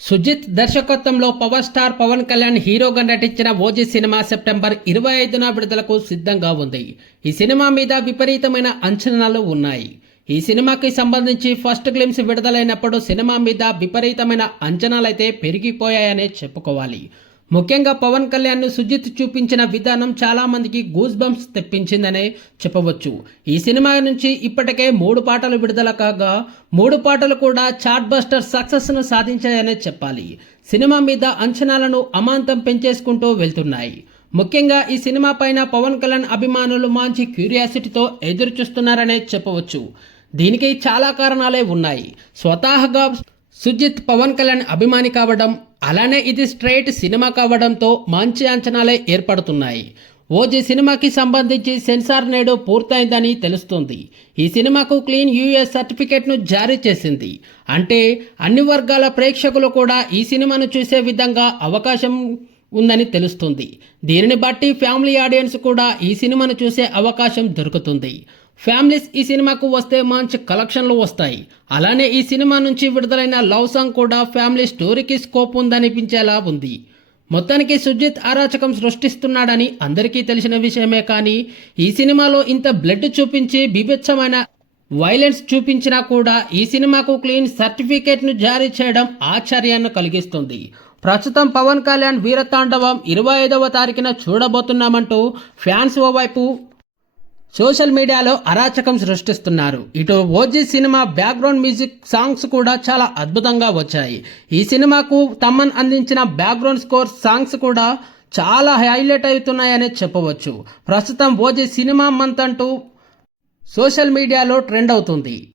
సుజిత్ దర్శకత్వంలో power star Pawan Kalyan హీరోగా నటించిన ఓజీ సినిమా సెప్టెంబర్ ఇరవై ఐదున విడుదలకు సిద్ధంగా ఉంది. ఈ సినిమా మీద విపరీతమైన అంచనాలు ఉన్నాయి. ఈ సినిమాకి సంబంధించి ఫస్ట్ గ్లిమ్స్ విడుదలైనప్పుడు సినిమా మీద విపరీతమైన అంచనాలైతే పెరిగిపోయాయనే చెప్పుకోవాలి. ముఖ్యంగా పవన్ కళ్యాణ్ను సుజిత్ చూపించిన విధానం చాలామందికి గూస్ బంప్స్ తెప్పించిందనే చెప్పవచ్చు. ఈ సినిమా నుంచి ఇప్పటికే మూడు పాటలు విడుదల కాగా మూడు పాటలు కూడా చార్ట్ బస్టర్ సక్సెస్ను సాధించాయనే చెప్పాలి. సినిమా మీద అంచనాలను అమాంతం పెంచేసుకుంటూ వెళ్తున్నాయి. ముఖ్యంగా ఈ సినిమా పైన పవన్ కళ్యాణ్ అభిమానులు మంచి క్యూరియాసిటీతో ఎదురు చూస్తున్నారనే చెప్పవచ్చు. దీనికి చాలా కారణాలే ఉన్నాయి. స్వతహాగా సుజిత్ పవన్ కళ్యాణ్ అభిమాని కావడం అలానే ఇది స్ట్రైట్ సినిమా కావడంతో మంచి అంచనాలే ఏర్పడుతున్నాయి. ఓజీ సినిమాకి సంబంధించి సెన్సార్ నేడు పూర్తయిందని తెలుస్తుంది. ఈ సినిమాకు క్లీన్ యూఎస్ సర్టిఫికేట్ను జారీ చేసింది. అంటే అన్ని వర్గాల ప్రేక్షకులు కూడా ఈ సినిమాను చూసే విధంగా అవకాశం ఉందని తెలుస్తుంది. దీనిని బట్టి ఫ్యామిలీ ఆడియన్స్ కూడా ఈ సినిమాను చూసే అవకాశం దొరుకుతుంది. ఫ్యామిలీస్ ఈ సినిమాకు వస్తే మంచి కలెక్షన్లు వస్తాయి. అలానే ఈ సినిమా నుంచి విడుదలైన లవ్ సాంగ్ కూడా ఫ్యామిలీ స్టోరీకి స్కోప్ ఉందనిపించేలా ఉంది. మొత్తానికి సుజిత్ అరాచకం సృష్టిస్తున్నాడని అందరికీ తెలిసిన విషయమే కానీ ఈ సినిమాలో ఇంత బ్లడ్ చూపించి బీభత్సమైన వైలెన్స్ చూపించినా కూడా ఈ సినిమాకు క్లీన్ సర్టిఫికేట్ను జారీ చేయడం ఆశ్చర్యాన్ని కలిగిస్తుంది. ప్రస్తుతం పవన్ కళ్యాణ్ వీరతాండవం ఇరవై ఐదవ తారీఖున చూడబోతున్నామంటూ ఫ్యాన్స్ ఓవైపు సోషల్ మీడియాలో అరాచకం సృష్టిస్తున్నారు. ఇటు OG cinema background music songs కూడా చాలా అద్భుతంగా వచ్చాయి. ఈ సినిమాకు తమన్ అందించిన బ్యాక్గ్రౌండ్ స్కోర్ సాంగ్స్ కూడా చాలా హైలైట్ అవుతున్నాయనే చెప్పవచ్చు. ప్రస్తుతం ఓజీ సినిమా మంత్ అంటూ సోషల్ మీడియాలో ట్రెండ్ అవుతుంది.